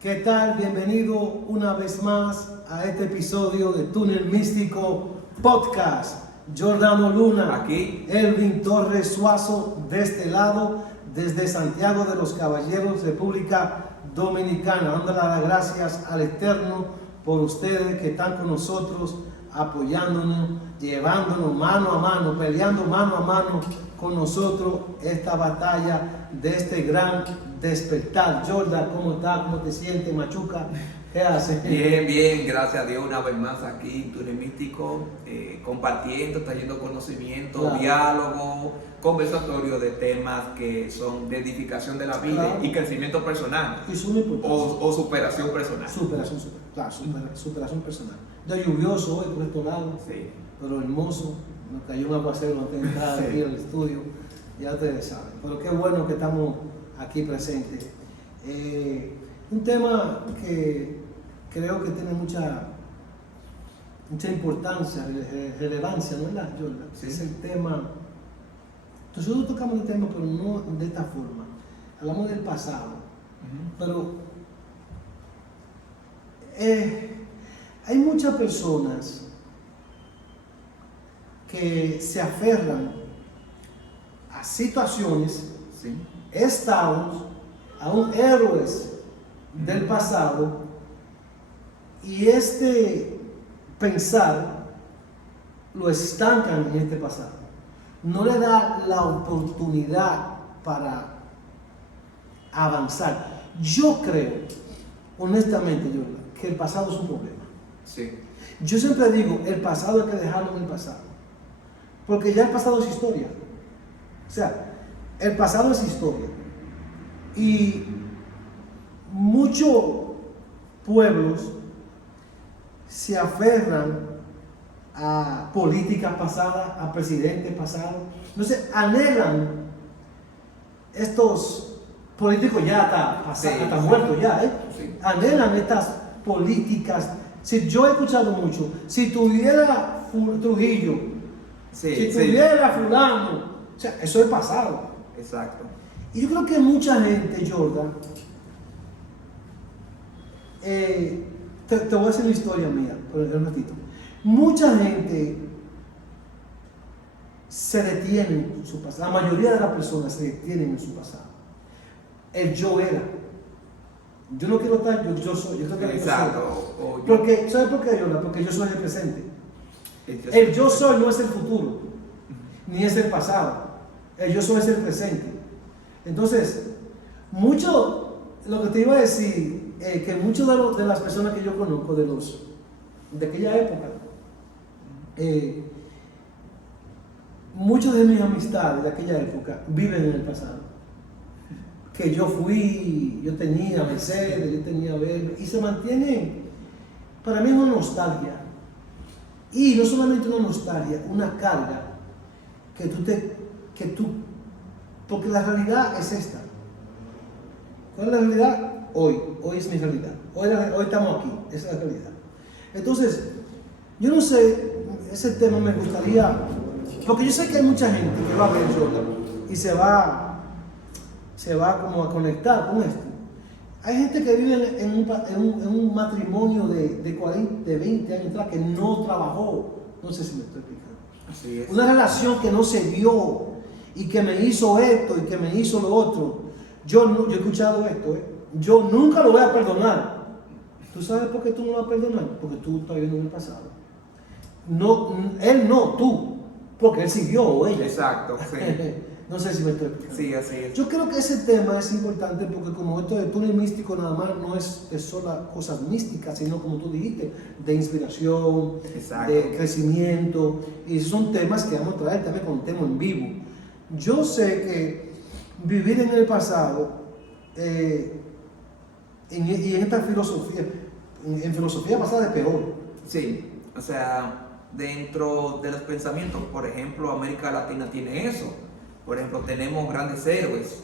¿Qué tal? Bienvenido una vez más a este episodio de Túnel Místico Podcast. Jordano Luna, Aquí. Elvin Torres Suazo, de este lado, desde Santiago de los Caballeros, República Dominicana. Dándole las gracias al Eterno por ustedes que están con nosotros, apoyándonos, llevándonos mano a mano, peleando mano a mano con nosotros esta batalla de este gran despertar. Jordan, ¿cómo estás? ¿Cómo te sientes, Machuca? ¿Qué haces? Bien, gracias a Dios una vez más aquí en Túnel Místico, compartiendo, trayendo conocimiento, Claro. diálogo, conversatorio de temas que son de edificación de la vida Claro. y crecimiento personal Y su importancia. o superación personal. Superación personal. Ya lluvioso hoy por estos lados, Sí. pero hermoso. Nos cayó un aguacero antes de entrar Sí. aquí al estudio, ya ustedes saben. Pero qué bueno que estamos aquí presentes. Un tema que creo que tiene mucha importancia, relevancia, ¿no es verdad, Jordan? Sí. Es el tema. Nosotros tocamos el tema, pero no de esta forma. Hablamos del pasado, pero hay muchas personas que se aferran a situaciones, Sí. estados, aún héroes del pasado, y este pensar lo estancan en este pasado. No le da la oportunidad para avanzar. Yo creo, honestamente, Jordan, que el pasado es un problema. Sí. Yo siempre digo, el pasado hay que dejarlo en el pasado. Porque ya el pasado es historia. O sea, el pasado es historia. Y muchos pueblos se aferran a políticas pasadas, a presidentes pasados. Entonces, anhelan estos políticos ya hasta muertos ya, ¿eh? Sí. Anhelan estas políticas. Si yo he escuchado mucho, si tuviera Trujillo, Sí, si sí. tuviera fulano, o sea, eso es pasado. Exacto. Y yo creo que mucha gente, Jordan, te voy a hacer una historia mía, por un ratito. Mucha gente se detiene en su pasado, la mayoría de las personas se detienen en su pasado. El yo era. Yo no quiero estar, yo soy, yo creo que Exacto. yo soy. O yo- Porque, ¿sabes por qué, Jordan? Porque yo soy el presente. El yo soy no es el futuro, ni es el pasado. El yo soy es el presente. Entonces, lo que te iba a decir, que muchos de las personas que yo conozco, de aquella época, muchos de mis amistades de aquella época viven en el pasado. Que yo tenía Mercedes, yo tenía BMW, y se mantiene, para mí, una nostalgia. Y no solamente una nostalgia, una carga porque la realidad es esta. ¿Cuál es la realidad? Hoy es mi realidad. Hoy estamos aquí, esa es la realidad. Entonces, yo no sé, ese tema me gustaría, porque yo sé que hay mucha gente que va a ver Jordan y se va como a conectar con esto. Hay gente que vive en un matrimonio de 20 años atrás que no trabajó. No sé si me estoy explicando. Así es. Una relación que no se dio y que me hizo esto y que me hizo lo otro. Yo he escuchado esto, yo nunca lo voy a perdonar. ¿Tú sabes por qué tú no lo vas a perdonar? Porque tú estás viviendo en el pasado. No, él no, tú. Porque él siguió o ella. Exacto. Sí. No sé si me estoy explicando. Sí, así es. Yo creo que ese tema es importante porque como esto de túnel místico nada más no es solo cosas místicas, sino como tú dijiste, de inspiración, Exacto. de crecimiento, y son temas que vamos a traer también con tema en vivo. Yo sé que vivir en el pasado y en esta filosofía, en filosofía pasada es peor. Sí, o sea, dentro de los pensamientos, por ejemplo, América Latina tiene eso. Por ejemplo, tenemos grandes héroes,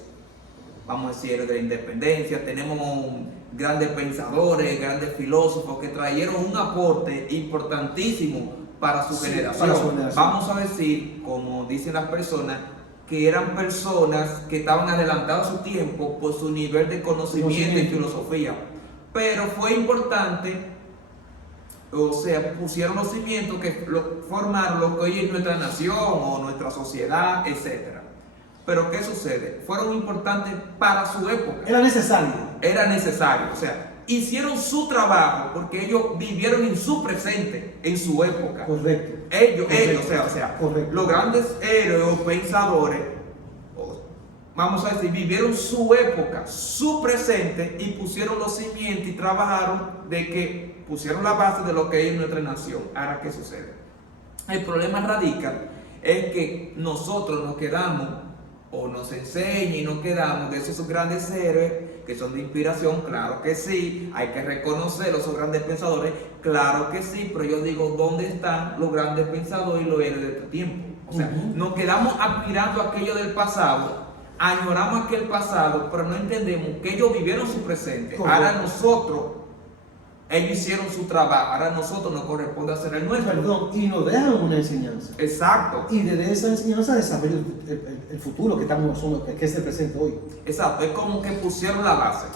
vamos a decir, héroes de la independencia, tenemos grandes pensadores, grandes filósofos que trajeron un aporte importantísimo para su generación. Para su generación. Vamos a decir, como dicen las personas, que eran personas que estaban adelantadas a su tiempo por su nivel de conocimiento y filosofía. pero fue importante, o sea, pusieron los cimientos que formaron lo que hoy es nuestra nación o nuestra sociedad, etc. Pero ¿qué sucede? Fueron importantes para su época. Era necesario. Era necesario, o sea, hicieron su trabajo porque ellos vivieron en su presente, en su época. Correcto. Ellos, Correcto. los grandes héroes o pensadores, vamos a decir, vivieron su época, su presente y pusieron los cimientos y trabajaron de que pusieron la base de lo que es nuestra nación. Ahora, ¿qué sucede? El problema radica en que nosotros nos quedamos o nos enseñan y nos quedamos de esos grandes héroes que son de inspiración, claro que sí, hay que reconocerlos, esos grandes pensadores, claro que sí, pero yo digo, ¿dónde están los grandes pensadores y los héroes de este tiempo? O sea, nos quedamos admirando aquello del pasado, añoramos aquel pasado, pero no entendemos que ellos vivieron su presente. Correcto. Ahora nosotros, ellos hicieron su trabajo, ahora a nosotros nos corresponde hacer el nuestro. Perdón, y nos dejan una enseñanza. Exacto. Y desde esa enseñanza desarrollar el futuro que que es el presente hoy. Exacto, es como que pusieron la base.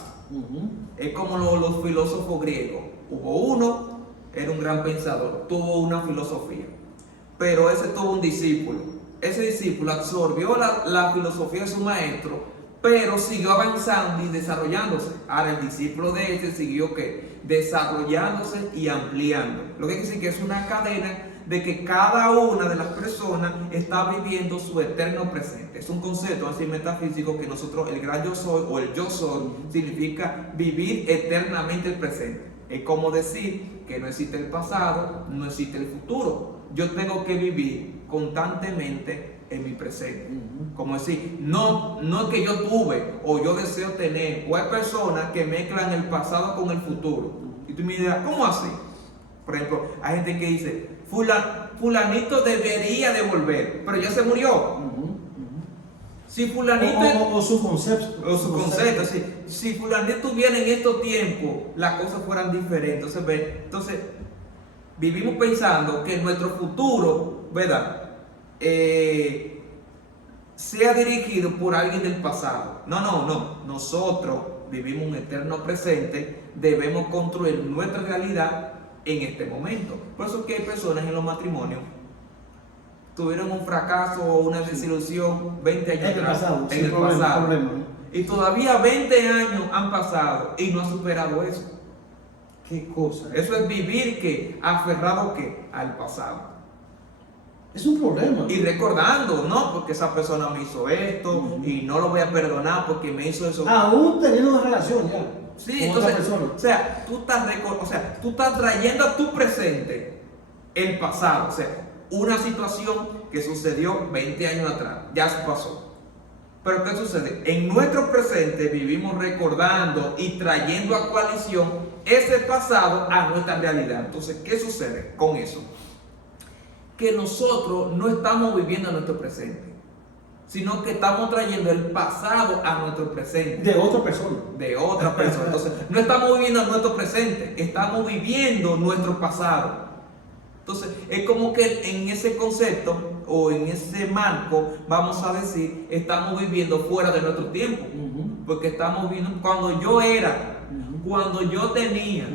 Es como los filósofos griegos. Hubo uno, era un gran pensador, tuvo una filosofía, pero ese tuvo un discípulo. Ese discípulo absorbió la filosofía de su maestro, pero siguió avanzando y desarrollándose. Ahora el discípulo de este siguió desarrollándose y ampliando. Lo que quiere decir que es una cadena de que cada una de las personas está viviendo su eterno presente. Es un concepto así metafísico que nosotros, el gran yo soy o el yo soy, significa vivir eternamente el presente. Es como decir que no existe el pasado, no existe el futuro. Yo tengo que vivir constantemente en mi presente. Como decir, no es que yo tuve o yo deseo tener, o hay personas que mezclan el pasado con el futuro. Y tú me dirás, ¿cómo así? Por ejemplo, hay gente que dice, fulanito debería de volver, pero ya se murió. Si fulanito o su concepto. o su concepto, si fulanito estuviera en estos tiempos, las cosas fueran diferentes. Entonces, vivimos pensando que nuestro futuro, ¿verdad? Sea dirigido por alguien del pasado. No. Nosotros vivimos un eterno presente, debemos construir nuestra realidad en este momento. Por eso es que hay personas en los matrimonios tuvieron un fracaso o una desilusión 20 años atrás, en el pasado. Y todavía 20 años han pasado y no han superado eso. ¿Qué cosa? Eso es vivir aferrado al pasado. Es un problema. Y recordando, no, porque esa persona me hizo esto y no lo voy a perdonar porque me hizo eso. Aún teniendo una relación ya. Sí, con entonces, otra persona. o sea, tú estás trayendo a tu presente el pasado. O sea, una situación que sucedió 20 años atrás, ya se pasó. Pero ¿qué sucede? En nuestro presente vivimos recordando y trayendo a coalición ese pasado a nuestra realidad. Entonces, ¿qué sucede con eso? Que nosotros no estamos viviendo en nuestro presente, sino que estamos trayendo el pasado a nuestro presente. De otra persona. De otra persona. Entonces, no estamos viviendo nuestro presente, estamos viviendo nuestro pasado. Entonces, es como que en ese concepto o en ese marco, vamos a decir, estamos viviendo fuera de nuestro tiempo. Porque estamos viviendo cuando yo era, cuando yo tenía,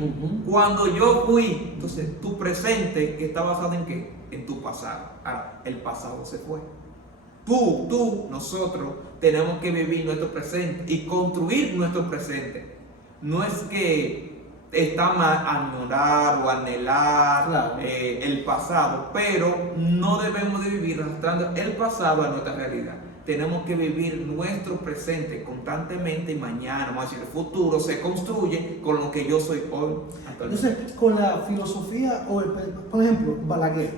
cuando yo fui. Entonces, tu presente está basado en ¿qué? En tu pasado. Ahora, el pasado se fue. Nosotros tenemos que vivir nuestro presente y construir nuestro presente. No es que está mal añorar o anhelar el pasado, pero no debemos de vivir arrastrando el pasado a nuestra realidad. Tenemos que vivir nuestro presente constantemente y mañana, vamos a decir, el futuro se construye con lo que yo soy hoy. Entonces, con la filosofía, por ejemplo, Balaguer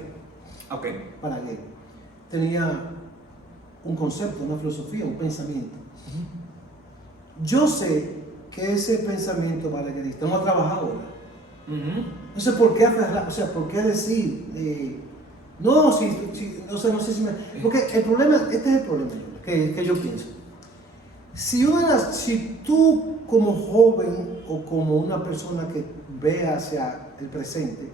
tenía un concepto, una filosofía, un pensamiento. Yo sé que ese pensamiento balaguerista no ha trabajado ahora. Entonces, ¿por qué aferrar? O sea, ¿por qué decir? No sé si me... Porque el problema, este es el problema que yo pienso. Si tú como joven o como una persona que ve hacia el presente,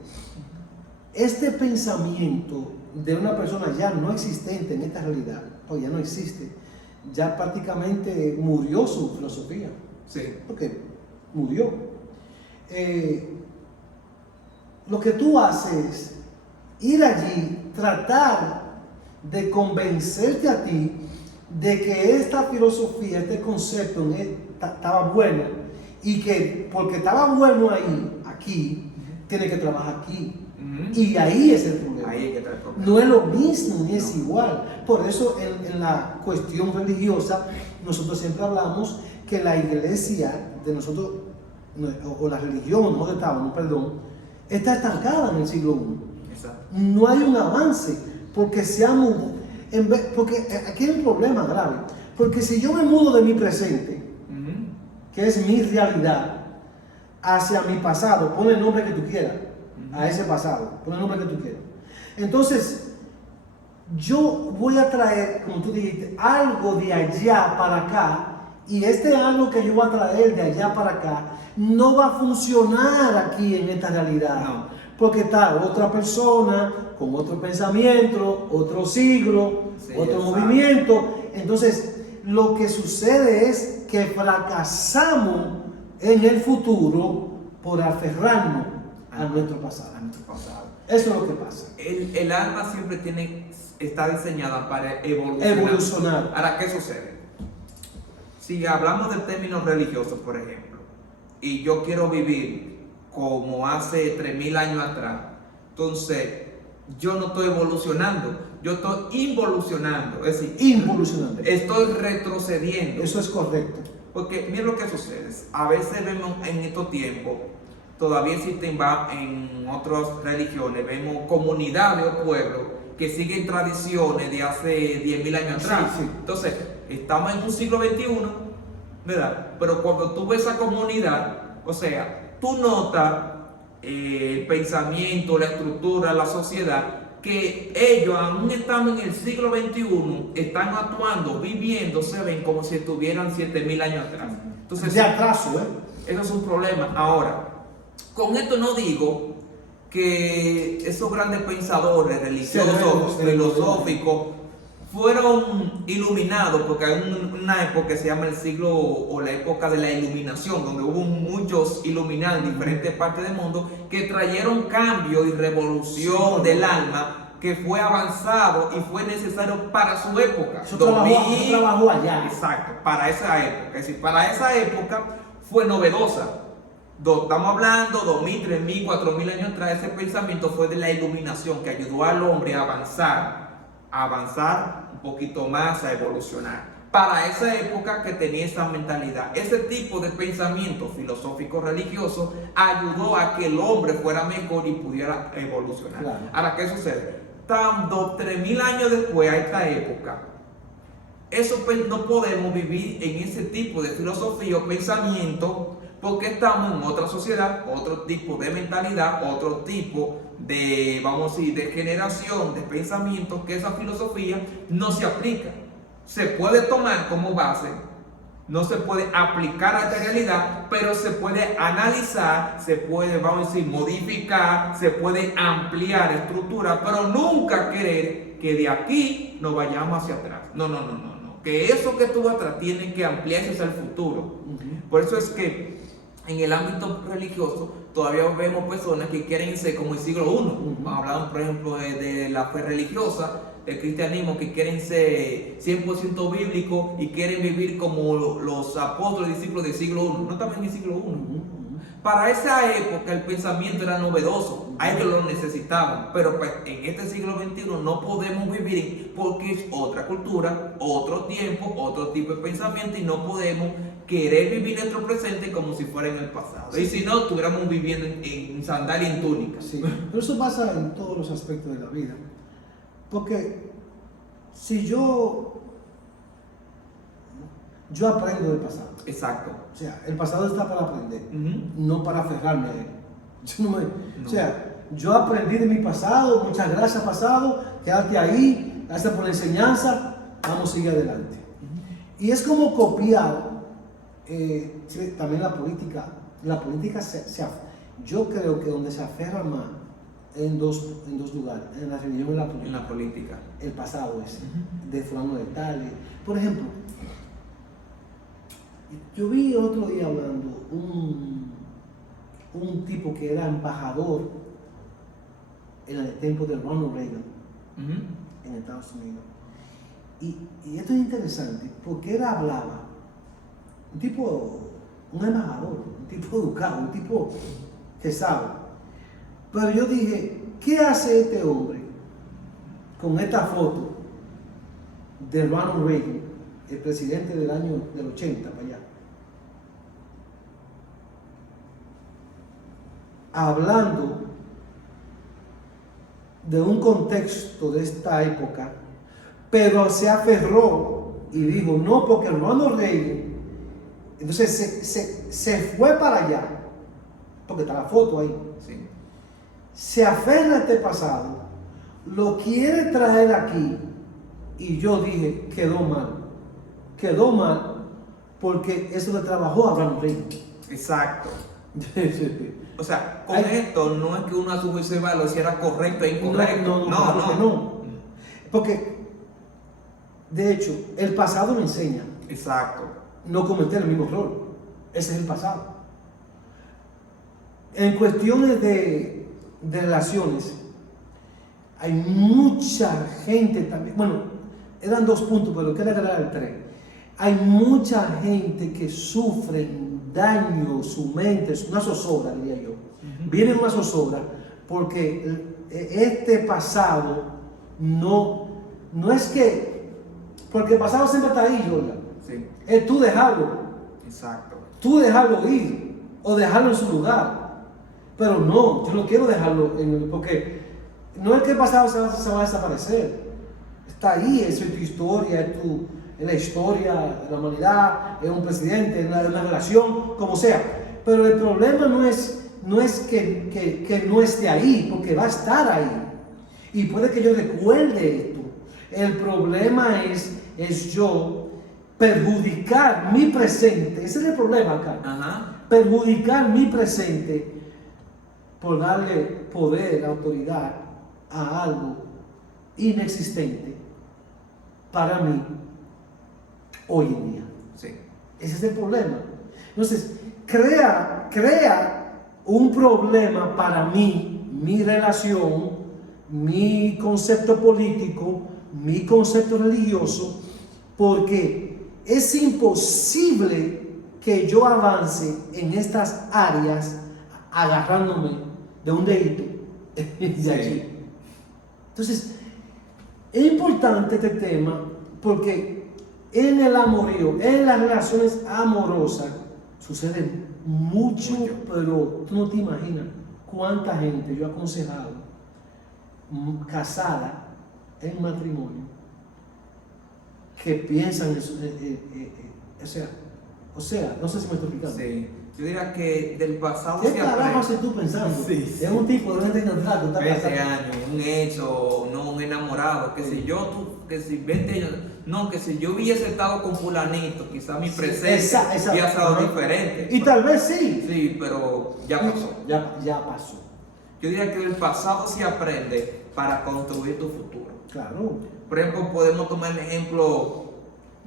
este pensamiento de una persona ya no existente en esta realidad, pues ya no existe, ya prácticamente murió su filosofía. Sí. Porque murió. lo que tú haces es ir allí, tratar de convencerte a ti de que esta filosofía, este concepto estaba bueno y que porque estaba bueno ahí, aquí, tiene que trabajar aquí. Y ahí es el problema. Ahí es que está el problema. No es lo mismo ni es igual. Por eso en la cuestión religiosa nosotros siempre hablamos que la iglesia de nosotros, o la religión, nosotros estábamos, perdón, está estancada en el siglo I. Exacto. No hay un avance porque porque aquí hay un problema grave. Porque si yo me mudo de mi presente, que es mi realidad, hacia mi pasado, pon el nombre que tú quieras, a ese pasado, pon el nombre que tú quieras. Entonces, yo voy a traer, como tú dijiste, algo de allá para acá, y este algo que yo voy a traer de allá para acá no va a funcionar aquí en esta realidad. No. Porque está otra persona con otro pensamiento, otro siglo, Sí, otro exacto. movimiento. Entonces, lo que sucede es que fracasamos en el futuro por aferrarnos a nuestro pasado. A nuestro pasado. Eso es lo que pasa. El alma siempre está diseñada para evolucionar. Evolucionar. Ahora, ¿qué sucede? Si hablamos del término religioso, por ejemplo, y yo quiero vivir como hace 3000 años atrás, entonces yo no estoy evolucionando, yo estoy involucionando, es decir, Involucionando. estoy retrocediendo. Eso es correcto. Porque mira lo que sucede, a veces vemos en estos tiempos, todavía existen en otras religiones, vemos comunidades o pueblos que siguen tradiciones de hace 10.000 años atrás. Sí, sí. Entonces, estamos en un siglo XXI, ¿verdad? Pero cuando tú ves esa comunidad, o sea, tú notas el pensamiento, la estructura, la sociedad, que ellos, aún estando en el siglo XXI, están actuando, viviendo, se ven como si estuvieran 7.000 años atrás. Entonces, De atraso, eso es un problema. Ahora, con esto no digo que esos grandes pensadores religiosos, filosóficos, fueron iluminados, porque hay una época que se llama el siglo o la época de la iluminación, donde hubo muchos iluminados en diferentes partes del mundo que trajeron cambio y revolución del alma que fue avanzado y fue necesario para su época. Eso trabajó allá. Exacto, para esa época. Es decir, para esa época fue novedosa. Estamos hablando 2000, 3000, 4000 años atrás. Ese pensamiento fue de la iluminación que ayudó al hombre a avanzar un poquito más, a evolucionar. Para esa época que tenía esa mentalidad, ese tipo de pensamiento filosófico religioso ayudó a que el hombre fuera mejor y pudiera evolucionar. Claro. Ahora, ¿qué sucede? Tanto 3000 años después a esta época, eso no podemos vivir en ese tipo de filosofía o pensamiento porque estamos en otra sociedad, otro tipo de mentalidad, otro tipo de, vamos a decir, de generación, de pensamiento, que esa filosofía no se aplica. Se puede tomar como base, no se puede aplicar a esta realidad, pero se puede analizar, se puede, vamos a decir, modificar, se puede ampliar estructura, pero nunca querer que de aquí nos vayamos hacia atrás. No. Que eso que estuvo atrás tiene que ampliarse hacia el futuro. Por eso es que en el ámbito religioso todavía vemos personas que quieren ser como el siglo I. Hablamos, por ejemplo, de la fe religiosa, del cristianismo, que quieren ser 100% bíblicos y quieren vivir como los apóstoles y discípulos del siglo I. No estamos en el siglo I. Para esa época el pensamiento era novedoso, a ellos lo necesitaban, pero pues en este siglo XXI no podemos vivir porque es otra cultura, otro tiempo, otro tipo de pensamiento y no podemos querer vivir nuestro presente como si fuera en el pasado. Sí. Y si no, estuviéramos viviendo en sandalia y en túnica. Sí, pero eso pasa en todos los aspectos de la vida. Porque si yo aprendo del pasado. Exacto. O sea, el pasado está para aprender, no para aferrarme a él. O sea, yo aprendí de mi pasado, muchas gracias pasado, quédate ahí, gracias por la enseñanza, vamos a seguir adelante. Y es como copiar también la política. La política yo creo que donde se aferra más en dos lugares, en la religión y en la política. En la política. El pasado ese, de fulano de tal. Por ejemplo, yo vi otro día hablando un tipo que era embajador en el tiempo de Ronald Reagan en Estados Unidos. Y esto es interesante porque él hablaba, un embajador, un tipo educado, un tipo que sabe. Pero yo dije, ¿qué hace este hombre con esta foto de Ronald Reagan, el presidente del año del 80 para allá? Hablando de un contexto de esta época, pero se aferró y dijo, no, porque Ronald Reagan, entonces se fue para allá, porque está la foto ahí, Sí. se aferra a este pasado, lo quiere traer aquí, y yo dije, quedó mal, porque eso le trabajó a Ronald Reagan. Exacto. O sea, con esto no es que uno a su juicio evalúe si era correcto e incorrecto. No. Porque, de hecho, el pasado me enseña Exacto. no cometer el mismo error. Ese es el pasado. En cuestiones de relaciones, hay mucha gente también. Bueno, eran 2 puntos, pero quiero agregar el 3. Hay mucha gente que sufre daño, su mente, es una zozobra, diría yo. Viene una zozobra porque este pasado no es que, porque el pasado siempre está ahí, Yola. Sí. Es tú dejarlo. Exacto. Tú dejarlo ir o dejarlo en su lugar. Pero no, yo no quiero dejarlo porque no es que el pasado se va a desaparecer. Está ahí, eso es tu historia, es la historia de la humanidad, es un presidente, es una relación, como sea. Pero el problema no es que no esté ahí, porque va a estar ahí. Y puede que yo recuerde esto. El problema es yo perjudicar mi presente. Ese es el problema acá. Ajá. Perjudicar mi presente por darle poder, autoridad a algo inexistente para mí hoy en día. Sí. Ese es el problema. Entonces, crea un problema para mí, mi relación, mi concepto político, mi concepto religioso, porque es imposible que yo avance en estas áreas agarrándome de un dedito de allí. Entonces, es importante este tema porque en el amorío, en las relaciones amorosas, sucede mucho, pero tú no te imaginas cuánta gente yo he aconsejado casada en matrimonio que piensan eso, o sea, no sé si me estoy explicando. Sí. Yo diría que del pasado ¿Qué se carajo aprende. haces tú pensando? Sí. Es un tipo de gente encontrado, está 20 casado. años, un hecho, no un enamorado, que si yo, que si 20 años, no, que si yo hubiese estado con fulanito, quizás mi presente hubiera estado diferente. Y tal vez sí. Sí, pero ya pasó. Ya pasó. Yo diría que del pasado se aprende para construir tu futuro. Claro. Por ejemplo, podemos tomar el ejemplo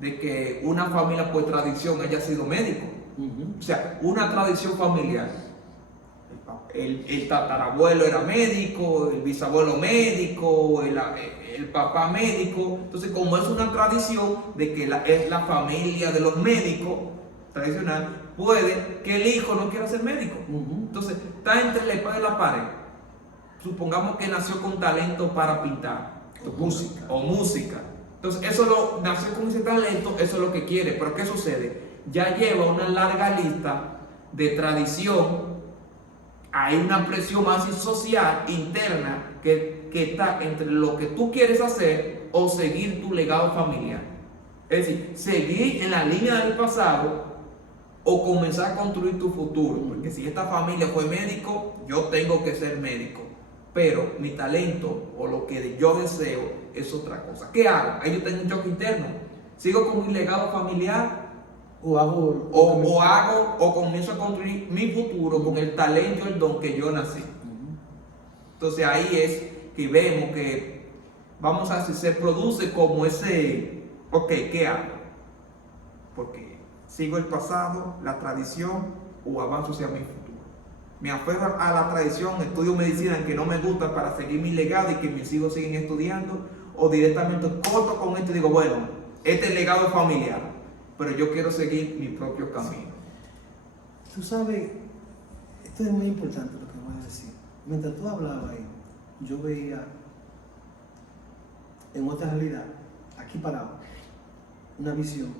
de que una familia por tradición haya sido médico. O sea, una tradición familiar. El tatarabuelo era médico, el bisabuelo médico, el papá médico. Entonces, como es una tradición de que es la familia de los médicos tradicional, puede que el hijo no quiera ser médico. Entonces, está entre la espada y la pared. Supongamos que nació con talento para pintar o música. Entonces, nació con ese talento, eso es lo que quiere. Pero ¿qué sucede? Ya lleva una larga lista de tradición. Hay una presión más social interna que está entre lo que tú quieres hacer o seguir tu legado familiar. Es decir, seguir en la línea del pasado o comenzar a construir tu futuro. Porque si esta familia fue médico, yo tengo que ser médico. Pero mi talento o lo que yo deseo es otra cosa. ¿Qué hago? Ahí yo tengo un choque interno. ¿Sigo con mi legado familiar? O comienzo a construir mi futuro con el talento y el don que yo nací. Entonces ahí es que vemos que, vamos a decir, se produce como ese, ok, ¿qué hago? Porque sigo el pasado, la tradición, o avanzo hacia mi futuro. me aferro a la tradición, estudio medicina que no me gusta para seguir mi legado y que mis hijos siguen estudiando, o directamente corto con esto y digo, bueno, este es el legado familiar, pero yo quiero seguir mi propio camino. Tú sabes, esto es muy importante lo que voy a decir. Mientras tú hablabas ahí, yo veía en otra realidad, aquí parado, una visión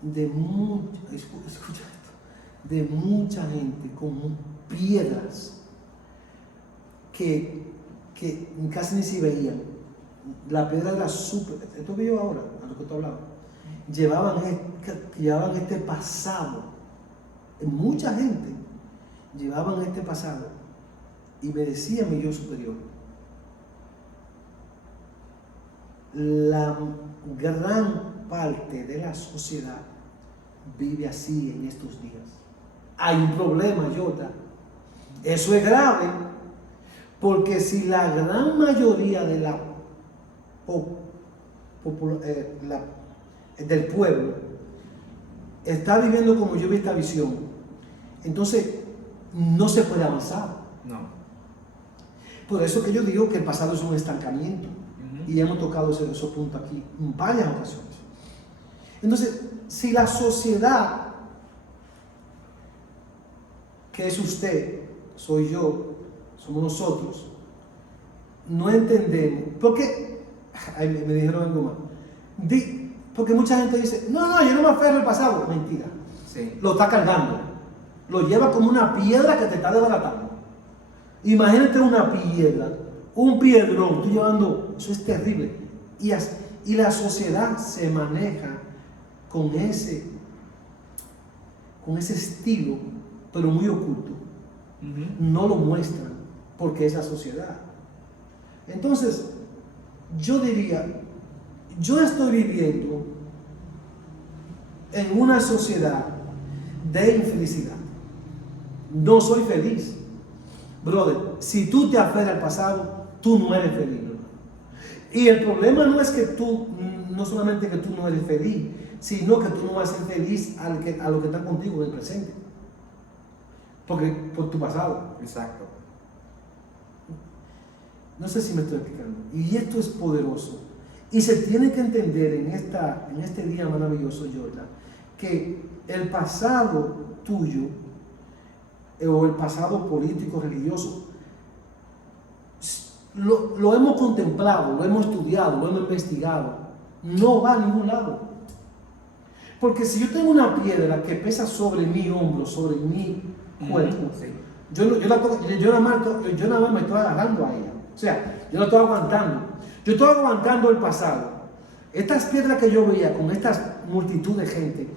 de mucha, escucha esto, de mucha gente con piedras que casi ni se veían. La piedra era súper, esto veo ahora, a lo que tú hablabas, llevaban este pasado, mucha gente llevaban este pasado, y me decía mi yo superior, la gran parte de la sociedad vive así en estos días. Hay un problema, Jota. Eso es grave, porque si la gran mayoría de del pueblo está viviendo como yo vi esta visión, entonces no se puede avanzar. No. Por eso que yo digo que el pasado es un estancamiento. Y hemos tocado esos puntos aquí en varias ocasiones. Entonces, si la sociedad, que es usted, soy yo, somos nosotros, no entendemos, porque, ay, me dijeron algo más, porque mucha gente dice, no, yo no me aferro al pasado. Mentira. Sí. Lo está cargando, lo lleva como una piedra que te está desbaratando. Imagínate una piedra, un piedrón, tú llevando, eso es terrible. Y la sociedad se maneja con ese estilo, pero muy oculto. No lo muestran porque es la sociedad. Entonces, yo diría, yo estoy viviendo en una sociedad de infelicidad. No soy feliz. Brother, si tú te aferras al pasado, tú no eres feliz, ¿no? Y el problema no es que tú, no solamente que tú no eres feliz, sino que tú no vas a ser feliz a lo que está contigo en el presente. Porque por tu pasado. Exacto. No sé si me estoy explicando. Y esto es poderoso. Y se tiene que entender en este día maravilloso, Jordan, que el pasado tuyo, o el pasado político, religioso, lo hemos contemplado, lo hemos estudiado, lo hemos investigado, no va a ningún lado. Porque si yo tengo una piedra que pesa sobre mi hombro, sobre mi cuerpo, Sí. yo nada más me estoy agarrando a ella. O sea, yo no estoy aguantando. Yo estoy aguantando el pasado. Estas piedras que yo veía con esta multitud de gente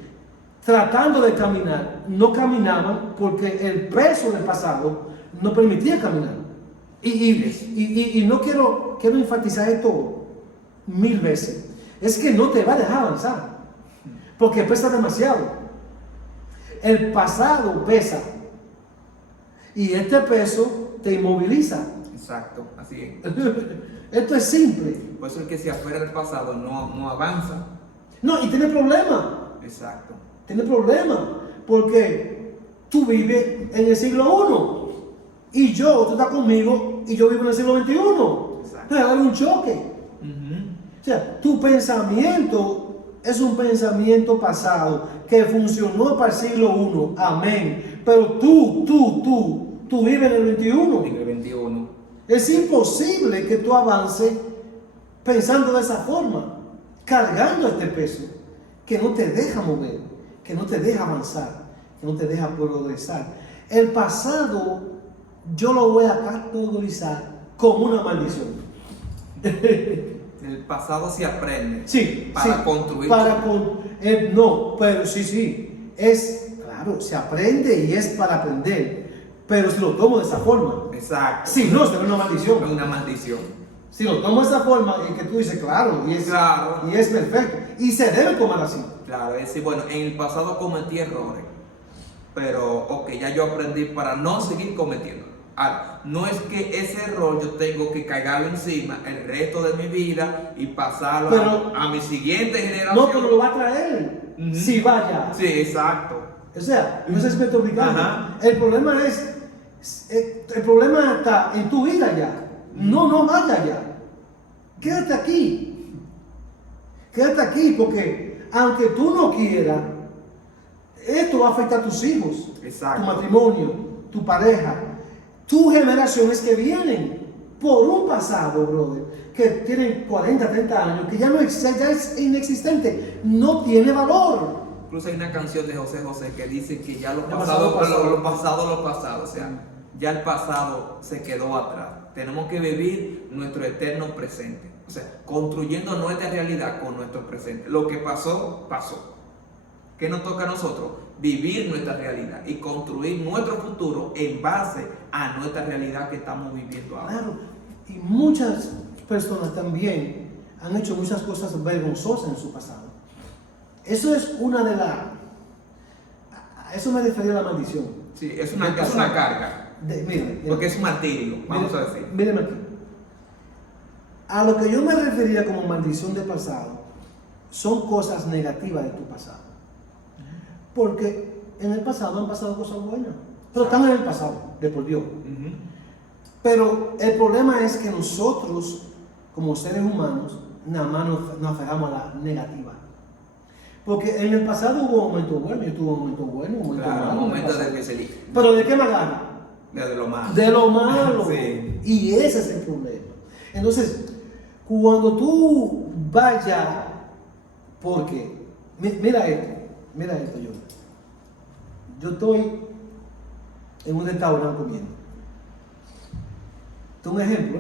tratando de caminar, no caminaban porque el peso del pasado no permitía caminar. Y no quiero enfatizar esto 1000 veces. Es que no te va a dejar avanzar porque pesa demasiado. El pasado pesa y este peso te inmoviliza. Exacto, así es. Esto es simple. Por eso el que se aferra al pasado no avanza. No, y tiene problemas. Exacto. Tiene problemas porque tú vives en el siglo I y tú estás conmigo y yo vivo en el siglo XXI. Exacto. Va a haber un choque. O sea, tu pensamiento es un pensamiento pasado que funcionó para el siglo I. Amén. Pero tú vives en el XXI. En el 21. Es imposible que tú avances pensando de esa forma, cargando este peso que no te deja mover, que no te deja avanzar, que no te deja progresar. El pasado yo lo voy a categorizar como una maldición. El pasado se aprende. Sí, para sí, construir. No, pero sí. Claro, se aprende y es para aprender. Pero si lo tomo de esa forma. Exacto. Si no, será una maldición. Es una maldición. Si lo tomo de esa forma, y que tú dices, claro, y es perfecto. Y se debe tomar así. Claro, es decir, bueno, en el pasado cometí errores, pero ok, ya yo aprendí para no seguir cometiendo. Ahora, no es que ese error yo tengo que cargarlo encima el resto de mi vida y pasarlo a mi siguiente generación. No, pero lo va a traer. Si vaya. Sí, exacto. O sea, no sé si me estoy explicando. Ajá. El problema es El problema está en tu vida ya. No vaya ya. Quédate aquí. Quédate aquí porque aunque tú no quieras, esto va a afectar a tus hijos, Exacto. tu matrimonio, tu pareja, tus generaciones que vienen por un pasado, brother, que tienen 40, 30 años, que ya ya es inexistente, no tiene valor. Incluso hay una canción de José José que dice que ya lo Ya pasado, pasado. lo pasado, o sea, ya el pasado se quedó atrás. Tenemos que vivir nuestro eterno presente, o sea, construyendo nuestra realidad con nuestro presente. Lo que pasó, pasó. ¿Qué nos toca a nosotros? Vivir nuestra realidad y construir nuestro futuro en base a nuestra realidad que estamos viviendo ahora. Claro, y muchas personas también han hecho muchas cosas vergonzosas en su pasado. Eso es una de las... A eso me refería a la maldición. Sí, es una carga. Mire, Porque es un martirio, vamos a decir. Míreme aquí. A lo que yo me refería como maldición del pasado son cosas negativas de tu pasado. Porque en el pasado han pasado cosas buenas. Pero están en el pasado, de por Dios. Pero el problema es que nosotros, como seres humanos, nada más nos aferramos a la negativa. Porque en el pasado hubo momentos buenos, yo tuve momentos buenos, momentos Claro, malos. momentos de felicidad. Pero ¿de qué me agarro? De lo malo. De lo malo. Sí. Y ese es el problema. Entonces, cuando tú vayas, porque, mira esto, yo estoy en un restaurante comiendo. Esto es un ejemplo,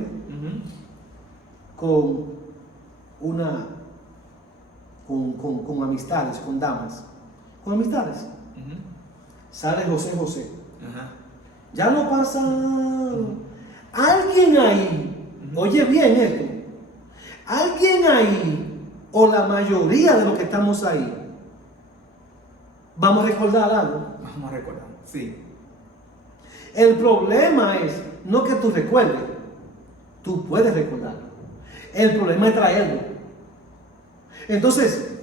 con amistades, con damas, con amistades. Sale José José. Ajá. Ya no pasa. Alguien ahí, oye bien esto, alguien ahí, o la mayoría de los que estamos ahí, vamos a recordar algo. Vamos a recordar, sí. El problema es no que tú recuerdes, tú puedes recordarlo. El problema es traerlo. Entonces,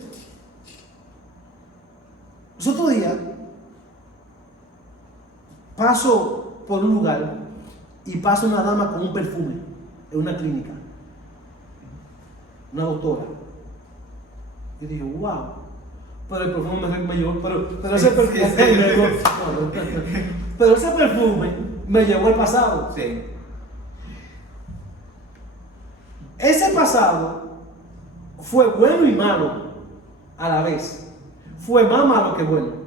otro día paso por un lugar y pasa una dama con un perfume en una clínica, una doctora. Yo dije, wow, pero el perfume me llevó, pero ese perfume pero ese perfume me llevó al pasado. Sí. Ese pasado fue bueno y malo a la vez. Fue más malo que bueno.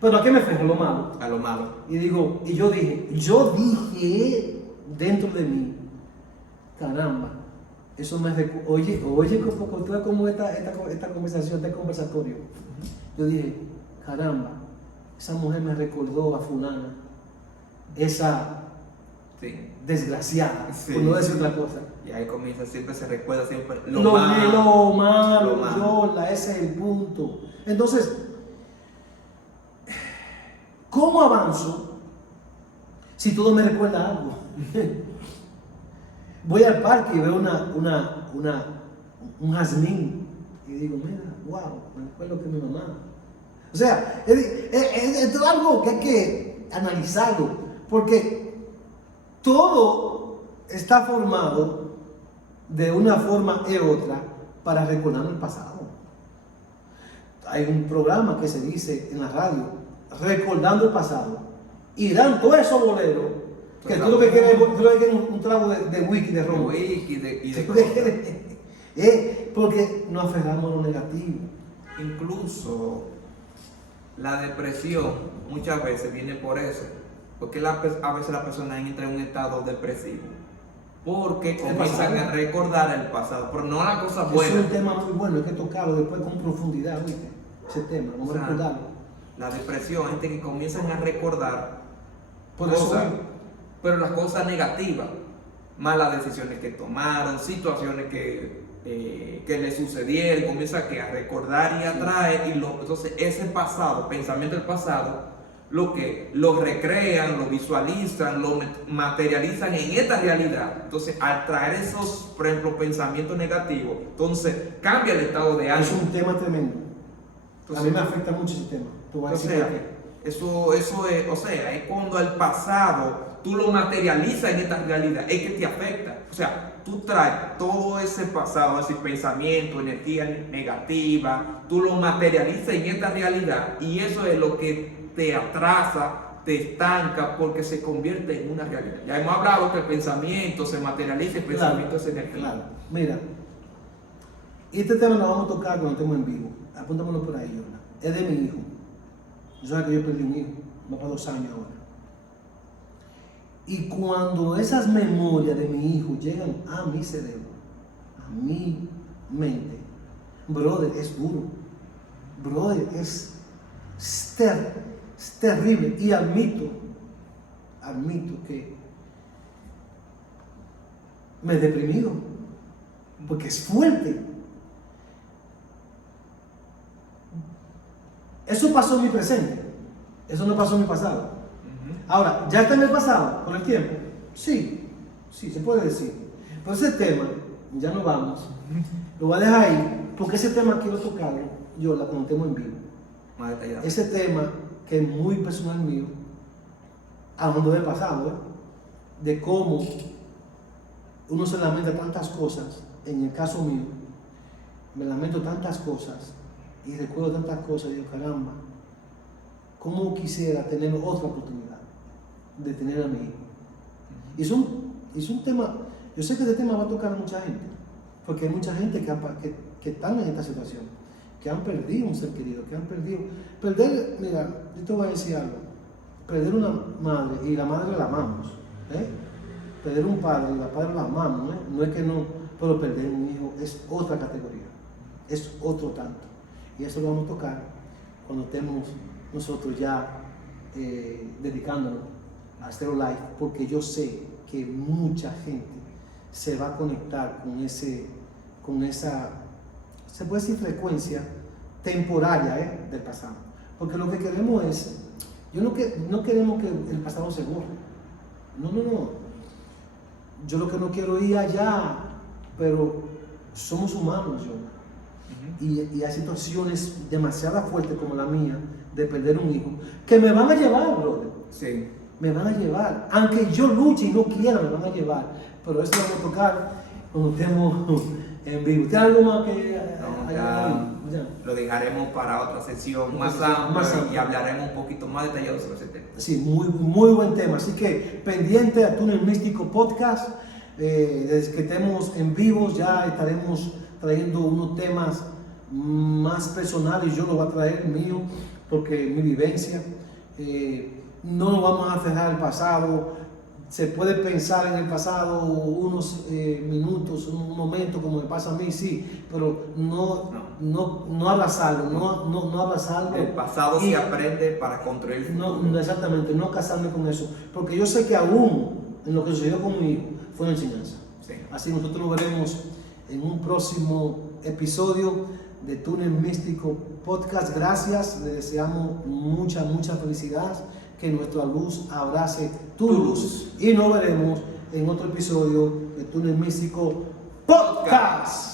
Pero ¿a qué me fijo? Lo malo. A lo malo. Y yo dije dentro de mí, caramba, eso me oye, como esta conversación, este conversatorio. Yo dije, caramba, esa mujer me recordó a fulana, esa desgraciada, por no decir otra cosa. Y ahí comienza, siempre se recuerda siempre Lo malo, malo. ese es el punto. Entonces, ¿cómo avanzo si todo me recuerda algo? Voy al parque y veo un jazmín y digo, mira, wow, me recuerdo que mi mamá. O sea, es algo que hay que analizarlo, porque todo está formado de una forma u otra para recordar el pasado. Hay un programa que se dice en la radio, recordando el pasado, y dan todos esos boleros que tú lo que quieres es un trago de whisky, de ron. Y de porque nos aferramos a lo negativo. Incluso la depresión muchas veces viene por eso, porque a veces la persona entra en un estado depresivo porque comienzan a recordar el pasado, pero no la cosa buena. Es un tema muy bueno, hay que tocarlo después con profundidad, ¿viste? Ese tema, vamos a recordarlo. La depresión, gente que comienzan a recordar Por cosas, eso, pero las cosas negativas, malas decisiones que tomaron, situaciones que le sucedieron, comienza a recordar y a traer, entonces ese pasado, pensamiento del pasado, lo recrean, lo visualizan, lo materializan en esta realidad. Entonces, al traer esos, por ejemplo, pensamientos negativos, entonces cambia el estado de ánimo. es un tema tremendo. Entonces, a mí me afecta mucho ese tema. Tú vas a decir o sea, por qué. Eso es, o sea, es cuando el pasado tú lo materializas en esta realidad, es que te afecta. O sea, tú traes todo ese pasado, ese pensamiento, energía negativa, tú lo materializas en esta realidad y eso es lo que te atrasa, te estanca porque se convierte en una realidad. Ya hemos hablado que el pensamiento se materializa, el pensamiento es energía. Claro, mira, y este tema lo vamos a tocar cuando estemos en vivo. Apúntamelo por ahí, Yolanda. Es de mi hijo. Yo sabes que yo perdí un hijo, va para 2 años ahora. Y cuando esas memorias de mi hijo llegan a mi cerebro, a mi mente, brother, es duro. Brother, es terrible. Y admito que me he deprimido, porque es fuerte. Eso pasó en mi presente, eso no pasó en mi pasado. Ahora, ¿ya está en el pasado con el tiempo? Sí, se puede decir. Pero ese tema, ya no vamos, lo voy a dejar ahí, porque ese tema quiero tocarlo yo cuando estemos en vivo. Más detallado. Ese tema que es muy personal mío, hablando del pasado, de cómo uno se lamenta tantas cosas. En el caso mío, me lamento tantas cosas y recuerdo tantas cosas y digo, caramba, ¿cómo quisiera tener otra oportunidad de tener a mi hijo? Y es un tema, yo sé que este tema va a tocar a mucha gente, porque hay mucha gente que están en esta situación, que han perdido un ser querido, mira, yo te voy a decir algo, perder una madre, y la madre la amamos, perder un padre y la padre la amamos, no es que no, pero perder un hijo es otra categoría, es otro tanto, y eso lo vamos a tocar cuando estemos nosotros ya dedicándonos a Stereo Life, porque yo sé que mucha gente se va a conectar con esa, se puede decir, frecuencia temporaria del pasado, porque lo que queremos es, no queremos que el pasado se borre, no, yo lo que no quiero ir allá, pero somos humanos, y hay situaciones demasiado fuertes como la mía, de perder un hijo, que me van a llevar, brother. Sí. Me van a llevar, aunque yo luche y no quiera, me van a llevar. Pero eso lo vamos a tocar cuando estemos en vivo. ¿Tiene algo más que ya lo dejaremos para otra sesión más amplia y hablaremos un poquito más detallado sobre ese tema? Sí, muy buen tema. Así que pendiente a Túnel Místico Podcast. Desde que estemos en vivo ya estaremos trayendo unos temas más personales. Yo lo voy a traer mío, porque mi vivencia. No nos vamos a aferrar al pasado. Se puede pensar en el pasado unos minutos, un momento, como me pasa a mí, sí, pero no abrazarlo, no abrazarlo. El pasado se aprende para construir el futuro. No, exactamente, no casarme con eso, porque yo sé que aún en lo que sucedió con mi hijo fue una enseñanza. Sí. Así nosotros nos veremos en un próximo episodio de Túnel Místico Podcast. Gracias, le deseamos mucha felicidad, que nuestra luz abrace tu luz, y nos veremos en otro episodio de Túnel Místico Podcast.